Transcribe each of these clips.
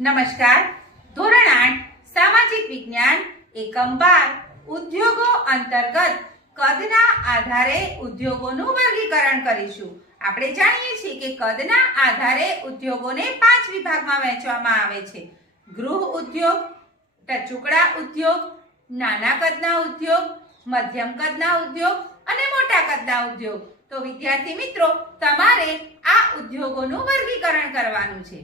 નમસ્કાર. ધોરણ 8 સામાજિક વિજ્ઞાન એકમ 12 ઉદ્યોગો અંતર્ગત કદના આધારે ઉદ્યોગોનું વર્ગીકરણ કરીશું. આપણે જાણીએ છીએ કે કદના આધારે ઉદ્યોગોને 5 વિભાગમાં વહેંચવામાં આવે છે. ગૃહ ઉદ્યોગ, ટચુકડા ઉદ્યોગ, નાના કદના ઉદ્યોગ, મધ્યમ કદના ઉદ્યોગ અને મોટા કદના ઉદ્યોગ. તો વિદ્યાર્થી મિત્રો, તમારે આ ઉદ્યોગોનું વર્ગીકરણ કરવાનું છે.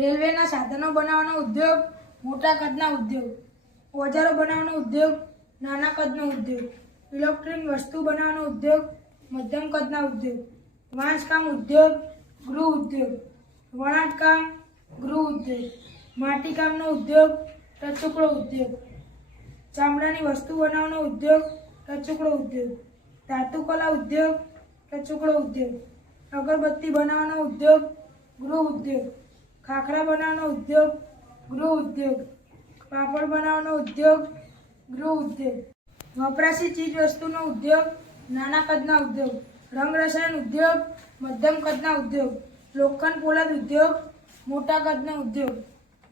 રેલવેના સાધનો બનાવવાનો ઉદ્યોગ મોટા કદના ઉદ્યોગ, ઓજારો બનાવવાનો ઉદ્યોગ નાના કદનો ઉદ્યોગ, ઇલેક્ટ્રોનિક વસ્તુ બનાવવાનો ઉદ્યોગ મધ્યમ કદના ઉદ્યોગ, વાંસકામ ઉદ્યોગ ગૃહ ઉદ્યોગ, વણાટકામ ગૃહ ઉદ્યોગ, માટીકામનો ઉદ્યોગ ટચુકડો ઉદ્યોગ, ચામડાની વસ્તુ બનાવવાનો ઉદ્યોગ ટચુકડો ઉદ્યોગ, ધાતુકલા ઉદ્યોગ ટચુકડો ઉદ્યોગ, અગરબત્તી બનાવવાનો ઉદ્યોગ ગૃહ ઉદ્યોગ, ખાખરા બનાવવાનો ઉદ્યોગ ગૃહ ઉદ્યોગ, પાપડ બનાવવાનો ઉદ્યોગ ગૃહ ઉદ્યોગ, વપરાશી ચીજ વસ્તુનો ઉદ્યોગ નાના કદના ઉદ્યોગ, રંગ રસાયણ ઉદ્યોગ મધ્યમ કદના ઉદ્યોગ, લોખંડ પોલાદ ઉદ્યોગ મોટા કદના ઉદ્યોગ,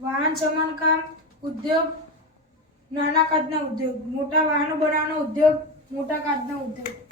વાહન સમારકામ ઉદ્યોગ નાના કદના ઉદ્યોગ, મોટા વાહનો બનાવવાનો ઉદ્યોગ મોટા કદના ઉદ્યોગ.